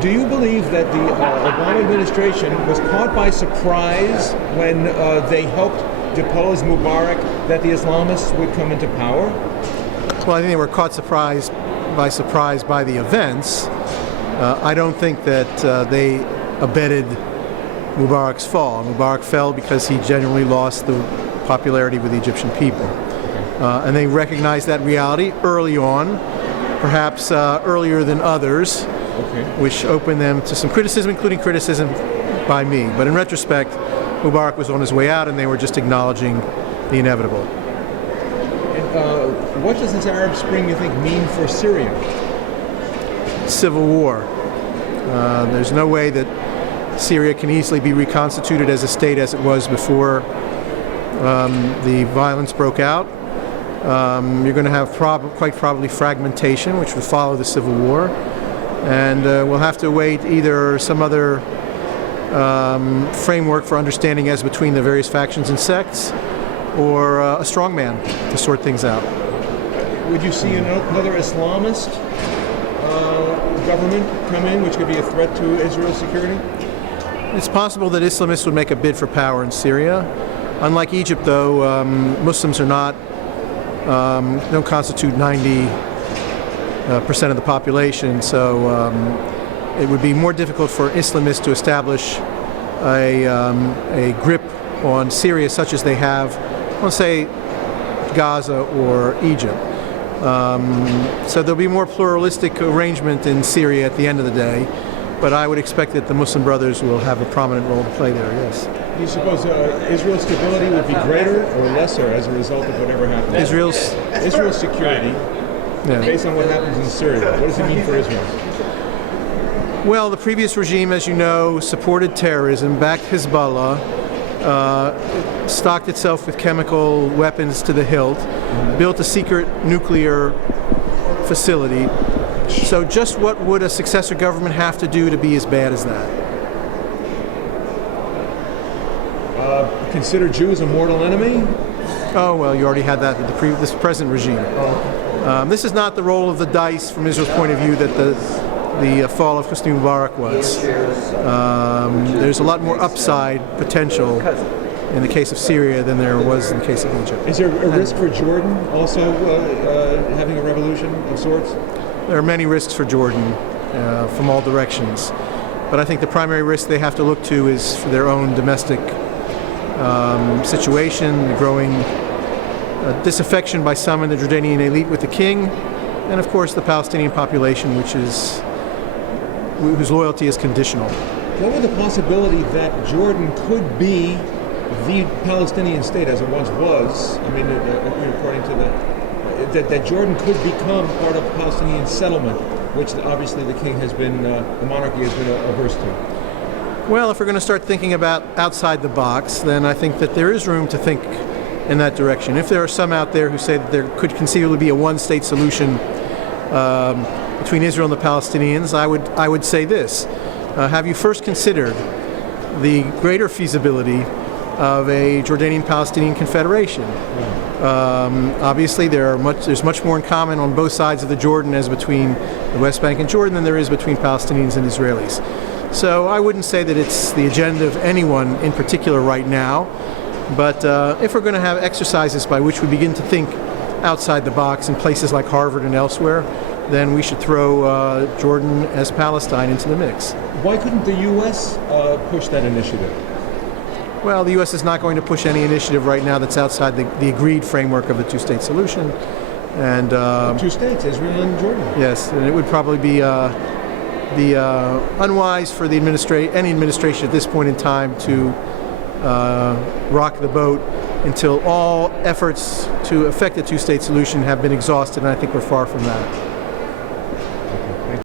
Do you believe that the Obama administration was caught by surprise when they helped depose Mubarak, that the Islamists would come into power? Well, I think they were caught by the events. I don't think that they abetted Mubarak's fall. Mubarak fell because he genuinely lost the popularity with the Egyptian people. And they recognized that reality early on, perhaps earlier than others, which opened them to some criticism, including criticism by me. But in retrospect, Mubarak was on his way out and they were just acknowledging the inevitable. And what does this Arab Spring, you think, mean for Syria? Civil war. There's no way that Syria can easily be reconstituted as a state as it was before the violence broke out. You're going to have quite probably fragmentation, which will follow the civil war. And we'll have to await either some other framework for understanding as between the various factions and sects, or a strongman to sort things out. Would you see another Islamist government come in, which could be a threat to Israel's security? It's possible that Islamists would make a bid for power in Syria. Unlike Egypt, though, Muslims are not don't constitute 90% of the population, so it would be more difficult for Islamists to establish a grip on Syria such as they have on, say, Gaza or Egypt. So there'll be more pluralistic arrangement in Syria at the end of the day, but I would expect that the Muslim Brothers will have a prominent role to play there, yes. Do you suppose Israel's stability would be greater or lesser as a result of whatever happens? Israel's security, based on what happens in Syria, what does it mean for Israel? Well, the previous regime, as you know, supported terrorism, backed Hezbollah, stocked itself with chemical weapons to the hilt, built a secret nuclear facility. So just what would a successor government have to do to be as bad as that? Consider Jews a mortal enemy? Oh, well, you already had that with this present regime. This is not the roll of the dice from Israel's point of view that the fall of Hosni Mubarak was. There's a lot more upside potential in the case of Syria than there was in the case of Egypt. Is there a risk for Jordan also having a revolution of sorts? There are many risks for Jordan from all directions. But I think the primary risk they have to look to is for their own domestic situation, the growing disaffection by some in the Jordanian elite with the king, and of course the Palestinian population, whose loyalty is conditional. What were the possibility that Jordan could be the Palestinian state as it once was? I mean, according to that Jordan could become part of a Palestinian settlement, which obviously the king has been, the monarchy has been averse to. Well, if we're going to start thinking about outside the box, then I think that there is room to think in that direction. If there are some out there who say that there could conceivably be a one-state solution between Israel and the Palestinians, I would say this. Have you first considered the greater feasibility of a Jordanian-Palestinian confederation? Obviously, there's much more in common on both sides of the Jordan as between the West Bank and Jordan than there is between Palestinians and Israelis. So I wouldn't say that it's the agenda of anyone in particular right now, but if we're going to have exercises by which we begin to think outside the box in places like Harvard and elsewhere, then we should throw Jordan as Palestine into the mix. Why couldn't the U.S. Push that initiative? Well, the U.S. is not going to push any initiative right now that's outside the agreed framework of the two-state solution. And two states, Israel and Jordan. Yes, and it would probably be unwise for any administration at this point in time to rock the boat until all efforts to effect a two-state solution have been exhausted, and I think we're far from that.